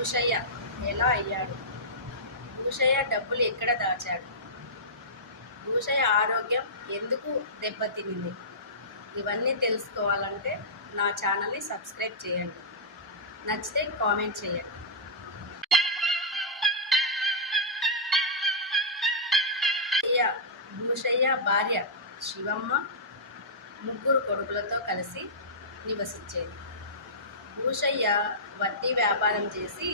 భూషయ్య ఎలా అయ్యాడు? భూషయ్య డబ్బులు ఎక్కడ దాచాడు? భూషయ్య ఆరోగ్యం ఎందుకు దెబ్బతినింది? ఇవన్నీ తెలుసుకోవాలంటే నా ఛానల్ని సబ్స్క్రైబ్ చేయండి. నచ్చితే కామెంట్ చేయండి. భూషయ్య భార్య శివమ్మ ముగ్గురు కొడుకులతో కలిసి నివసించేది. భూషయ్య వడ్డీ వ్యాపారం చేసి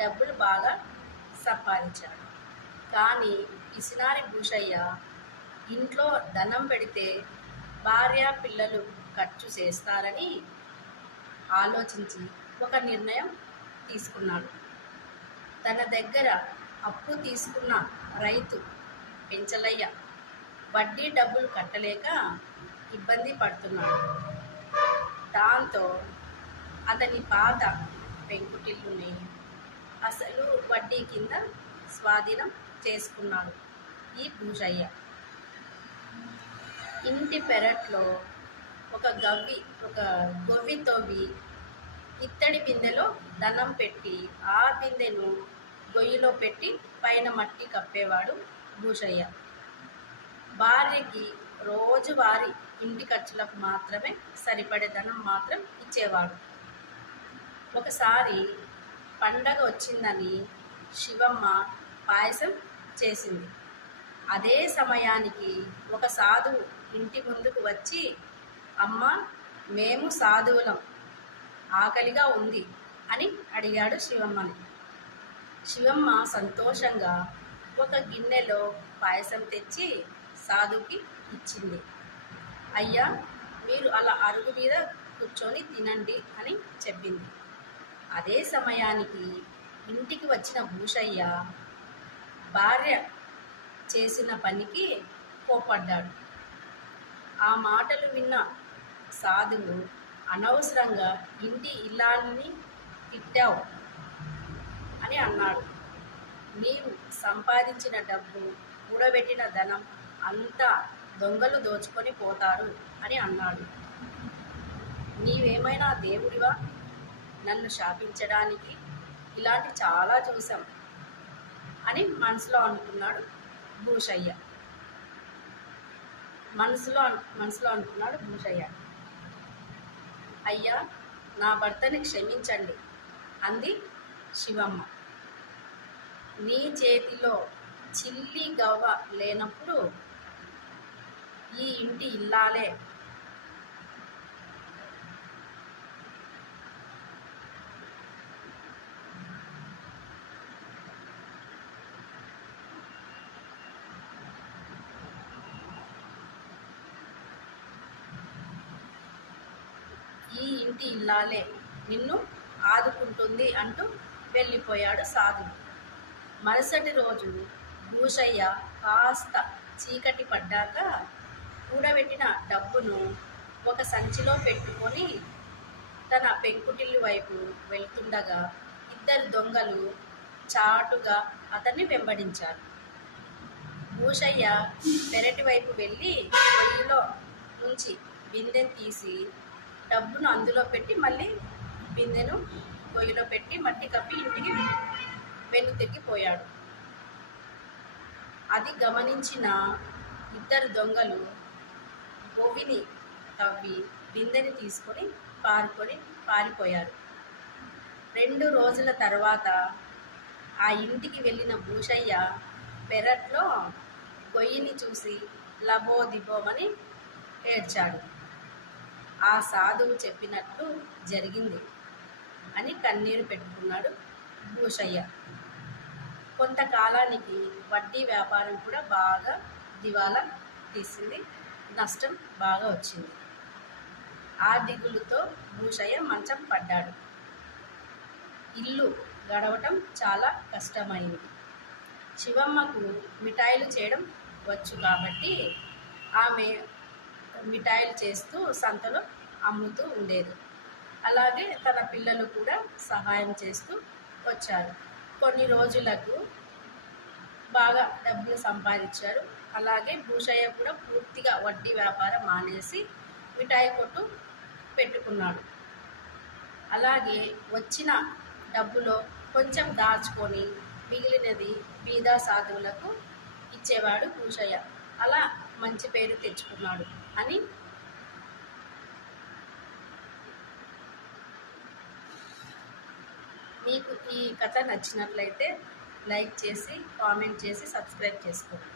డబ్బులు బాగా సంపాదించాడు. కానీ పిసినారి భూషయ్య ఇంట్లో ధనం పెడితే భార్య పిల్లలు ఖర్చు చేస్తారని ఆలోచించి ఒక నిర్ణయం తీసుకున్నాడు. తన దగ్గర అప్పు తీసుకున్న రైతు పెంచలయ్య వడ్డీ డబ్బులు కట్టలేక ఇబ్బంది పడుతున్నాడు. దాంతో అతని పాత పెంకుటిల్లుని అసలు వడ్డీ కింద స్వాధీనం చేసుకున్నాడు ఈ భూషయ్య. ఇంటి పెరట్లో ఒక గొవ్వి తవ్వి ఇత్తడి బిందెలో ధనం పెట్టి ఆ బిందెను గొయ్యిలో పెట్టి పైన మట్టి కప్పేవాడు భూషయ్య. భార్యకి రోజువారీ ఇంటి ఖర్చులకు మాత్రమే సరిపడే ధనం మాత్రం ఇచ్చేవాడు. ఒకసారి పండగ వచ్చిందని శివమ్మ పాయసం చేసింది. అదే సమయానికి ఒక సాధువు ఇంటి ముందుకు వచ్చి, అమ్మ, మేము సాధువులం, ఆకలిగా ఉంది అని అడిగాడు శివమ్మని. శివమ్మ సంతోషంగా ఒక గిన్నెలో పాయసం తెచ్చి సాధువుకి ఇచ్చింది. అయ్యా, మీరు అలా అరుగు మీద కూర్చొని తినండి అని చెప్పింది. అదే సమయానికి ఇంటికి వచ్చిన భూషయ్య భార్య చేసిన పనికి కోపడ్డాడు. ఆ మాటలు విన్న సాధువు, అనవసరంగా ఇంటి ఇల్లాలని తిట్టావు అని అన్నాడు. నీవు సంపాదించిన డబ్బు, కూడబెట్టిన ధనం అంతా దొంగలు దోచుకొని పోతారు అని అన్నాడు. నీవేమైనా దేవుడివా నన్ను శాపించడానికి? ఇలాంటి చాలా చూసాం అని మనసులో అనుకున్నాడు భూషయ్య. మనసులో అనుకున్నాడు భూషయ్య. అయ్యా, నా భర్తని క్షమించండి అంది శివమ్మ. నీ చేతిలో చిల్లి గవ్వ లేనప్పుడు ఈ ఇంటి ఇల్లాలే నిన్ను ఆదుకుంటుంది అంటూ వెళ్ళిపోయాడు సాధువు. మరుసటి రోజు భూషయ్య కాస్త చీకటి పడ్డాక కూడబెట్టిన డబ్బును ఒక సంచిలో పెట్టుకొని తన పెంకుటిల్లు వైపు వెళ్తుండగా ఇద్దరు దొంగలు చాటుగా అతన్ని వెంబడించారు. భూషయ్య పెరటి వైపు వెళ్ళి పొయ్యిలో నుంచి బిందెను తీసి డబ్బును అందులో పెట్టి మళ్ళీ బిందెను పొయ్యిలో పెట్టి మట్టి కప్పి ఇంటికి వెన్ను తిరిగిపోయాడు. అది గమనించిన ఇద్దరు దొంగలు గోవిని తవ్వి బిందెని తీసుకొని పారిపోయారు. 2 రోజుల తర్వాత ఆ ఇంటికి వెళ్ళిన భూషయ్య పెరట్లో గొయ్యిని చూసి లబోదిబోమని ఏడ్చాడు. ఆ సాధువు చెప్పినట్లు జరిగింది అని కన్నీరు పెట్టుకున్నాడు భూషయ్య. కొంతకాలానికి వడ్డీ వ్యాపారం కూడా బాగా దివాలా తీసింది. నష్టం బాగా వచ్చింది. ఆ దిగులుతో భూషయ్య మంచం పడ్డాడు. ఇల్లు గడవటం చాలా కష్టమైంది. శివమ్మకు మిఠాయిలు చేయడం వచ్చు కాబట్టి ఆమె మిఠాయిలు చేస్తూ సంతలో అమ్ముతూ ఉండేది. అలాగే తన పిల్లలు కూడా సహాయం చేస్తూ వచ్చారు. కొన్ని రోజులకు బాగా డబ్బులు సంపాదించారు. అలాగే భూషయ్య కూడా పూర్తిగా వడ్డీ వ్యాపారం మానేసి మిఠాయి కొట్టు పెట్టుకున్నాడు. అలాగే వచ్చిన డబ్బులో కొంచెం దాచుకొని మిగిలినది బీద సాధువులకు ఇచ్చేవాడు భూషయ్య. అలా మంచి పేరు తెచ్చుకున్నాడు అని. మీకు ఈ కథ నచ్చినట్లయితే లైక్ చేసి, కామెంట్ చేసి, సబ్స్క్రైబ్ చేసుకోండి.